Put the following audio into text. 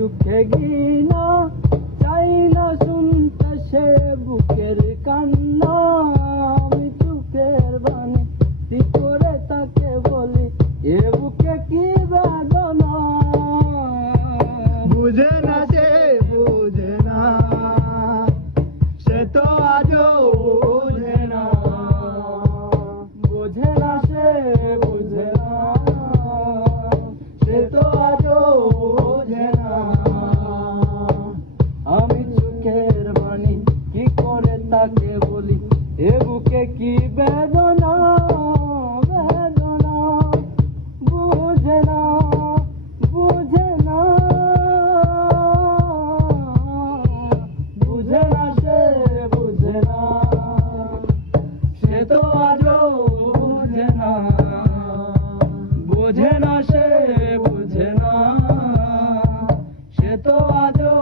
চোখে ঘৃণা, চাই না শুনতে সে বুকের কান্না। আমি চোখের বাণী কি করে তাকে বলি, এ বুকে কি বেদনা। বুঝে না সে বুঝে না, সে তো আজও বুঝে না। বোঝে না সে বুঝে না, সে তো আজও বোঝে না। আমি চোখের বাণী কি করে তাকে বলি, এ বুকে কি বেদনা বেদনা। বুঝে না বুঝে না, বুঝে না সে বুঝে না, সে তো আজও বুঝে না। বোঝে না সে বুঝে না, সে তো আজও